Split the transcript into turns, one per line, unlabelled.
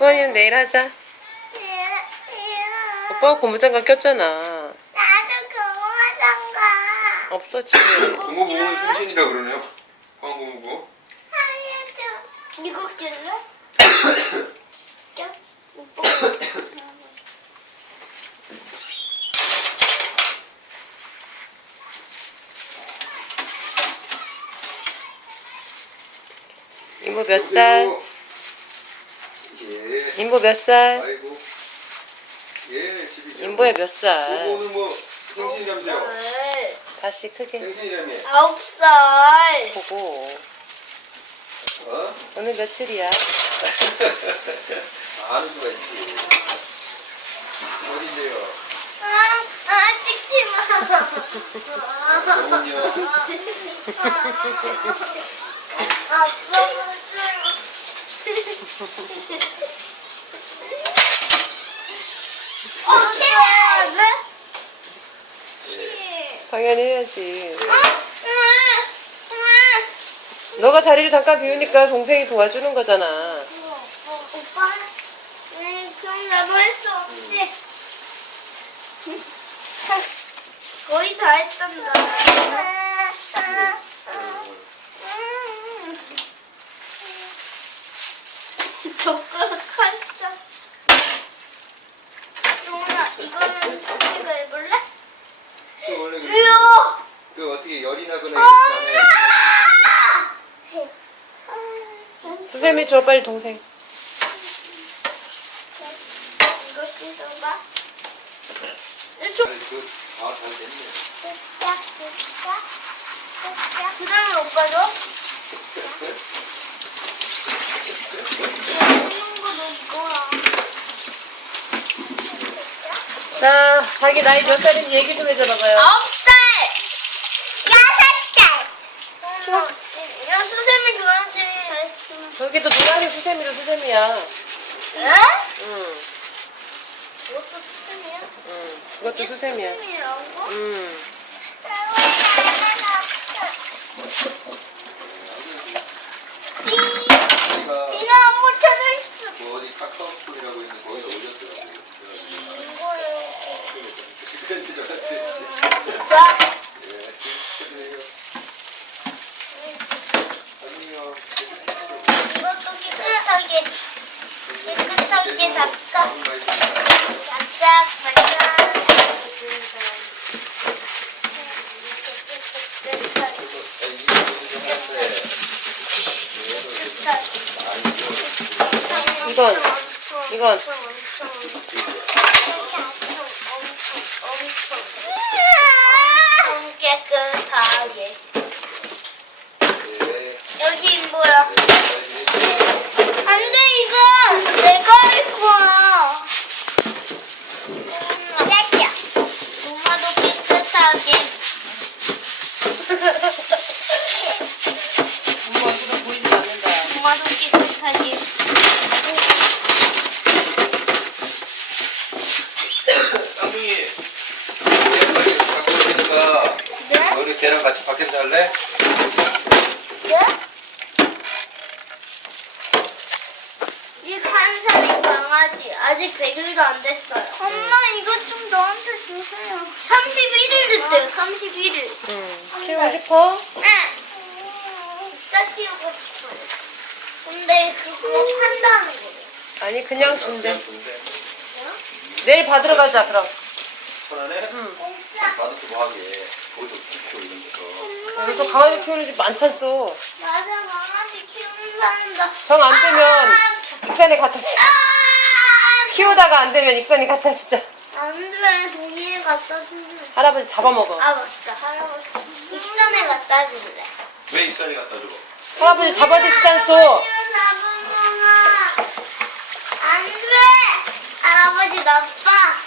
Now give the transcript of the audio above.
수원이는 내일 하자. 오빠가 고무장갑 꼈잖아.
나도 고무장갑.
없어 집에.
고무고무는 손신이라 그러네요. 황고무고.
알려줘. 이거 낄래? 껴? 오빠.
이모 몇 살?
예.
인보 몇 살?
아이고. 예, 집이.
인보야 몇 살?
고모는 뭐 생신이라면서요?
다시 크게
생신이라며.
9살.
보고.
어?
오늘 며칠이야?
아는 수가 있지. 어딘데요?
찍지 마.
어머니요.
아빠 어떻게 해?
당연히 해야지. 너가 자리를 잠깐 비우니까 동생이 도와주는 거잖아.
오빠, 그럼 나도 할 수 없지. 거의 다 했단다. 젓가락 한 장. 동훈아, 이거는 우리가 해볼래?
그 원래 그
이야!
어떻게 열이 나거나
수세미 줘 빨리 동생.
이거 씻어봐.
잘 됐네.
그 다음에 오빠도? 먹는 거 너 이거야.
자, 자기 나이 몇 살인지 얘기 좀 해줘봐요.
9살! 6살! 야, 수세미 그만지.
저기도 노란색 수세미로 수세미야.
에?
응,
그것도 수세미야?
응. 그것도 수세미야.
수세미라고?
응.
비가 안 묻혀져 있어.
뭐 어디 카카오톡이라고 있는데 거기다 올렸더라고.
이거를.
그런데 저한테
오빠.
예, 축하드려요. 안녕.
이것도 깨끗하게 닦아. 바짝 바짝.
이건
엄청 깨끗하게. 여기 뭐야? 안돼 이거 내가 할 거야. 엄마도 깨끗하게.
엄마 얼굴은 보이지 않는다.
엄마도 깨끗하게.
쌍둥이. 빨리 갖고 오니까
네?
너희 걔랑 같이 밖에서 할래?
네? 이 한살의 강아지 아직 100일도 안 됐어요. 엄마 이거 좀 너한테 주세요. 31일 됐대요. 31일.
응. 키우고 싶어?
네. 진짜 키우고 싶어요. 근데 그거 판다는 거예요.
아니 그냥 준대.
좋은데.
내일 받으러 가자 그럼.
편안해?
응.
나도 뭐 하게. 거기서 키워 이런 데서.
여기서 강아지 키우는 집 많잖소.
맞아 강아지 키우는 사람도.
정 안 되면 익산에 갖다 주. 키우다가 안 되면 익산에 갖다 주자.
안돼 동이에 갖다 줄래.
할아버지 잡아먹어.
아 맞다 할아버지 익산에 갖다 줄래.
왜 익산이 갖다 줘?
할아버지 잡아드시잖소.
안돼 할아버지 나빠.